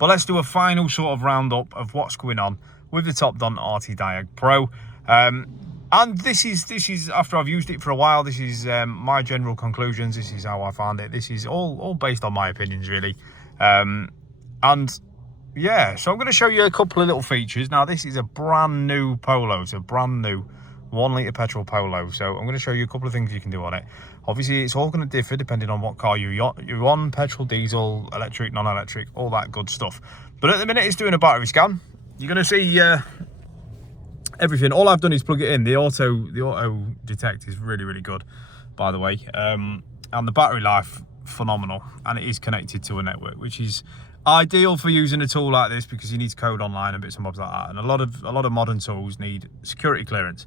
But let's do a final sort of roundup of what's going on with the Topdon RT Diag Pro. And this is after I've used it for a while. This is my general conclusions. This is how I found it. This is all based on my opinions, really. And yeah, so I'm going to show you a couple of little features. Now, this is a brand new Polo. It's a brand new 1 litre petrol Polo. So I'm going to show you a couple of things you can do on it. Obviously, it's all going to differ depending on what car you're on. Petrol, diesel, electric, non-electric, all that good stuff. But at the minute, it's doing a battery scan. You're going to see everything. All I've done is plug it in. The auto detect is really, really good, by the way. And the battery life, phenomenal. And it is connected to a network, which is ideal for using a tool like this because you need to code online and bits and bobs like that. And a lot of modern tools need security clearance,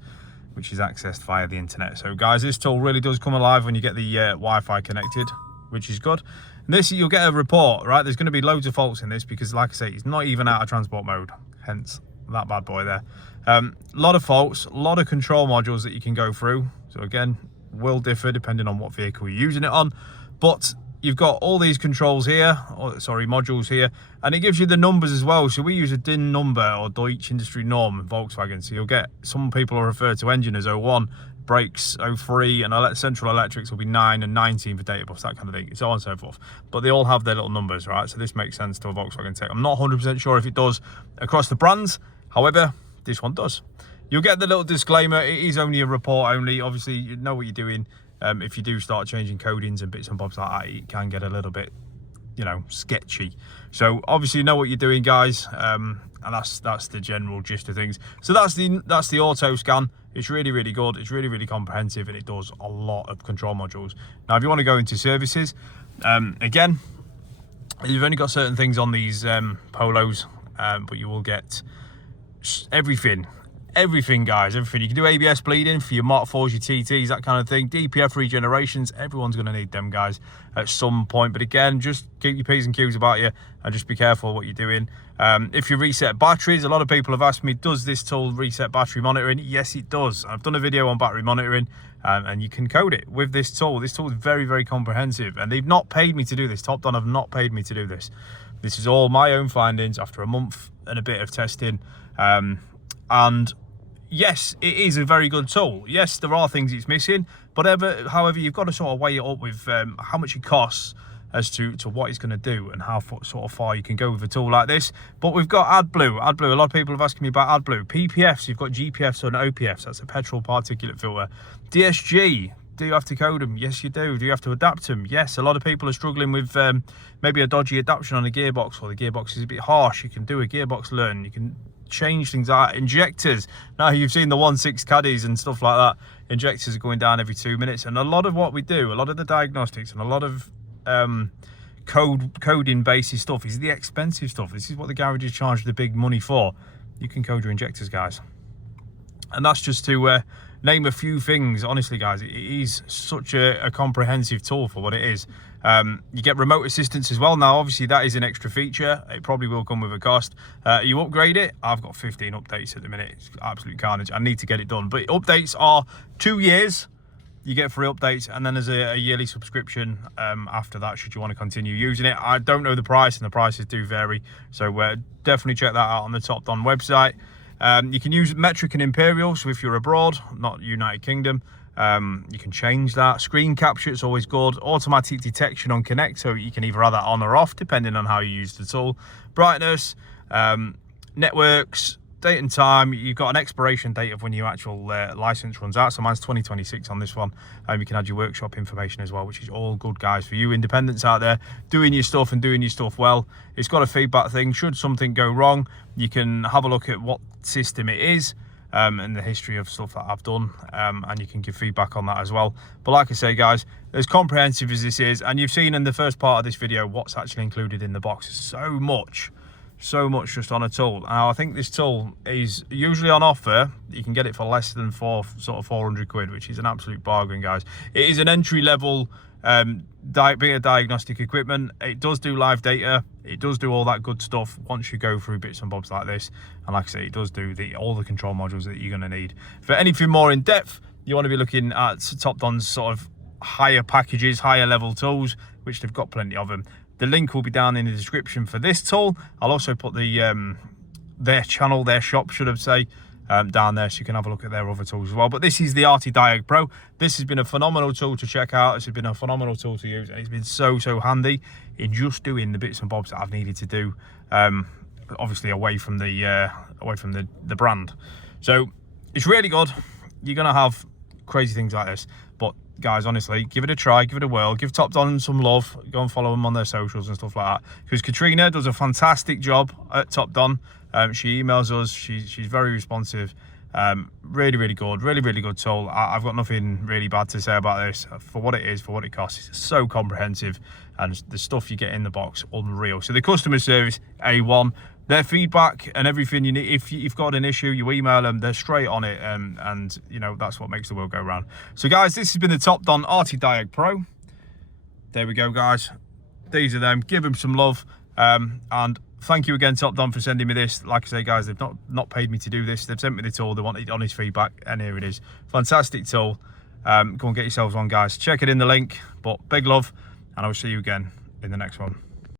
which is accessed via the internet. So guys, this tool really does come alive when you get the Wi-Fi connected, which is good. And this, you'll get a report, right? There's going to be loads of faults in this because, like I say, it's not even out of transport mode, hence that bad boy there. A lot of faults, a lot of control modules that you can go through. So again, will differ depending on what vehicle you're using it on. But you've got all these controls here, modules here, and it gives you the numbers as well. So we use a DIN number or Deutsche Industry Norm in Volkswagen. So you'll get, some people will refer to engine as 01, brakes 03, and central electrics will be 9 and 19 for data buffs, that kind of thing, so on and so forth. But they all have their little numbers, right? So this makes sense to a Volkswagen tech. I'm not 100% sure if it does across the brands. However, this one does. You'll get the little disclaimer. It is only a report only. Obviously, you know what you're doing. If you do start changing codings and bits and bobs like that, it can get a little bit, you know, sketchy. So obviously you know what you're doing, guys, and that's the general gist of things. So that's the auto scan. It's really, really good. It's really, really comprehensive, and it does a lot of control modules. Now, if you want to go into services, again, you've only got certain things on these Polos, but you will get everything, guys, everything. You can do ABS bleeding for your Mark 4s, your TTs, that kind of thing. DPF regenerations, everyone's going to need them, guys, at some point. But again, just keep your P's and Q's about you and just be careful what you're doing. If you reset batteries, a lot of people have asked me, does this tool reset battery monitoring? Yes, it does. I've done a video on battery monitoring, and you can code it with this tool. This tool is very, very comprehensive, and they've not paid me to do this. Topdon have not paid me to do this. This is all my own findings after a month and a bit of testing. And yes, it is a very good tool. Yes, there are things it's missing, but however, you've got to sort of weigh it up with how much it costs as to what it's going to do and how sort of far you can go with a tool like this. But we've got AdBlue. A lot of people have asked me about AdBlue. PPFs, you've got GPFs and OPFs. That's a petrol particulate filter. DSG, do you have to code them? Yes, you do. Do you have to adapt them? Yes. A lot of people are struggling with maybe a dodgy adaptation on a gearbox, or the gearbox is a bit harsh. You can do a gearbox learn. You can change things out. Injectors, now you've seen the 1.6 caddies and stuff like that. Injectors are going down every 2 minutes, and a lot of what we do, a lot of the diagnostics and a lot of coding basis stuff is the expensive stuff. This is what the garages charge the big money for. You can code your injectors, guys, and that's just to name a few things. Honestly, guys, it is such a comprehensive tool for what it is. You get remote assistance as well. Now, obviously, that is an extra feature. It probably will come with a cost. You upgrade it. I've got 15 updates at the minute. It's absolute carnage. I need to get it done. But updates are 2 years. You get free updates, and then there's a yearly subscription after that, should you want to continue using it. I don't know the price, and the prices do vary. So definitely check that out on the Topdon website. You can use metric and imperial, so if you're abroad, not United Kingdom, you can change that. Screen capture, it's always good. Automatic detection on Connect, so you can either have that on or off depending on how you use the tool. Brightness, networks, date and time. You've got an expiration date of when your actual license runs out, so mine's 2026 on this one. You can add your workshop information as well, which is all good, guys, for you independents out there doing your stuff and doing your stuff well. It's got a feedback thing. Should something go wrong, you can have a look at what system it is and the history of stuff that I've done, and you can give feedback on that as well. But like I say, guys, as comprehensive as this is, and you've seen in the first part of this video what's actually included in the box, so much just on a tool. Now, I think this tool is usually on offer. You can get it for less than 400 quid, which is an absolute bargain, guys. It is an entry-level bit of diagnostic equipment. It does do live data. It does do all that good stuff once you go through bits and bobs like this. And like I say, it does do all the control modules that you're going to need. For anything more in depth, you want to be looking at Topdon's sort of higher packages, higher level tools, which they've got plenty of them. The link will be down in the description for this tool. I'll also put the their channel, their shop, should I say, down there, so you can have a look at their other tools as well. But this is the Arty Diag Pro. This has been a phenomenal tool to check out. This has been a phenomenal tool to use, and it's been so handy in just doing the bits and bobs that I've needed to do, obviously away from the brand. So it's really good. You're gonna have crazy things like this, but guys, honestly, give it a try, give it a whirl, give Topdon some love, go and follow them on their socials and stuff like that, because Katrina does a fantastic job at Topdon. She emails us, she's very responsive, really good, really good tool. I've got nothing really bad to say about this. For what it is, for what it costs, it's so comprehensive, and the stuff you get in the box, unreal. So the customer service, A1. Their feedback and everything you need, if you've got an issue, you email them, they're straight on it, and you know, that's what makes the world go round. So guys, this has been the Topdon Arty Diag Pro. There we go, guys. These are them. Give them some love, and thank you again, Topdon, for sending me this. Like I say, guys, they've not paid me to do this. They've sent me the tool. They wanted honest feedback, and here it is. Fantastic tool. Go and get yourselves one, guys. Check it in the link. But big love, and I'll see you again in the next one.